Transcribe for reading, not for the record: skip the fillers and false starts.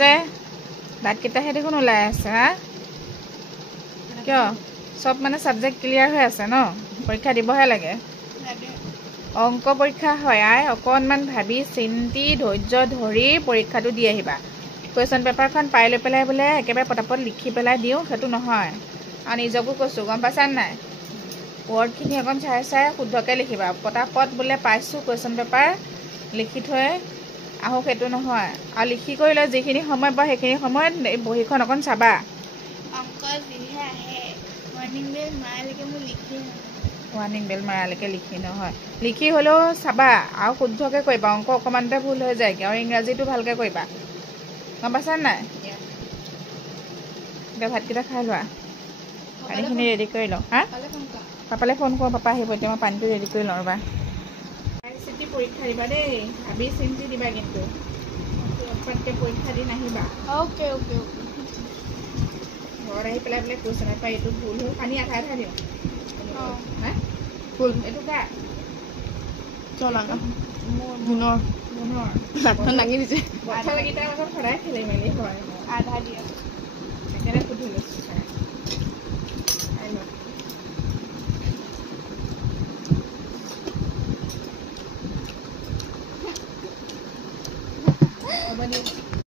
যে দাঁতকেইটাহে দেখোন ওলাই আছে হা কিয় সব মানে সাবজেক্ট ক্লিয়াৰ হৈ আছে ন পৰীক্ষা দিবহে লাগে অংক পৰীক্ষা হয় আই অকণমান ভাবি চিন্তি ধৈৰ্য ধৰি পৰীক্ষাটো দি আহিবা কুৱেশ্যন পেপাৰখন পাই লৈ পেলাই বোলে একেবাৰে পটাপট লিখি পেলাই দিওঁ সেইটো নহয় আৰু নিজকো কৈছোঁ গম পাইছা নাই ৱৰ্ডখিনি অকণ চাই চাই শুদ্ধকৈ লিখিবা পটাপট বোলে পাইছোঁ কুৱেশ্যন পেপাৰ লিখি থৈ আহোঁ সেইটো নহয় আৰু লিখি কৰি লৈ যিখিনি সময় পাওঁ সেইখিনি সময়ত এই বহীখন অকণ চাবা অংক যিহে আহে ৱাৰ্ণিং বেল মাৰালৈকে লিখি নহয় লিখি হ'লেও চাবা আৰু শুদ্ধকৈ কৰিবা অংক অকণমানতে ভুল হৈ যায়গৈ আৰু ইংৰাজীটো ভালকৈ কৰিবা গম পাইছা নাই এতিয়া ভাতকেইটা খাই লোৱা পানীখিনি ৰেডি কৰি লওঁ হা পাপালৈ ফোন কৰোঁ পাপা আহিব এতিয়া মই পানীটো ৰেডি কৰি লওঁ ৰ'বা চাই চিতি পৰীক্ষা দিবা দেই ভাবি চিন্তি দিবা কিন্তু উৎপাতকৈ পৰীক্ষা দি নাহিবা অ'কে অ'কে অ'কে ঘৰত আহি পেলাই বোলে কুৱেশ্যন পেপাৰ এইটো ভুল হ'ল পানী আধা আধা দিওঁ হা ফুল এইটো কাৰ মুনৰ হাতখন দাঙি দিছে বচ্চাকেইটাৰ লগত সদায় খেলি মেলি হয় আধা দিয়া সেইকাৰণে সুধি লৈছোঁ চাই লোৱা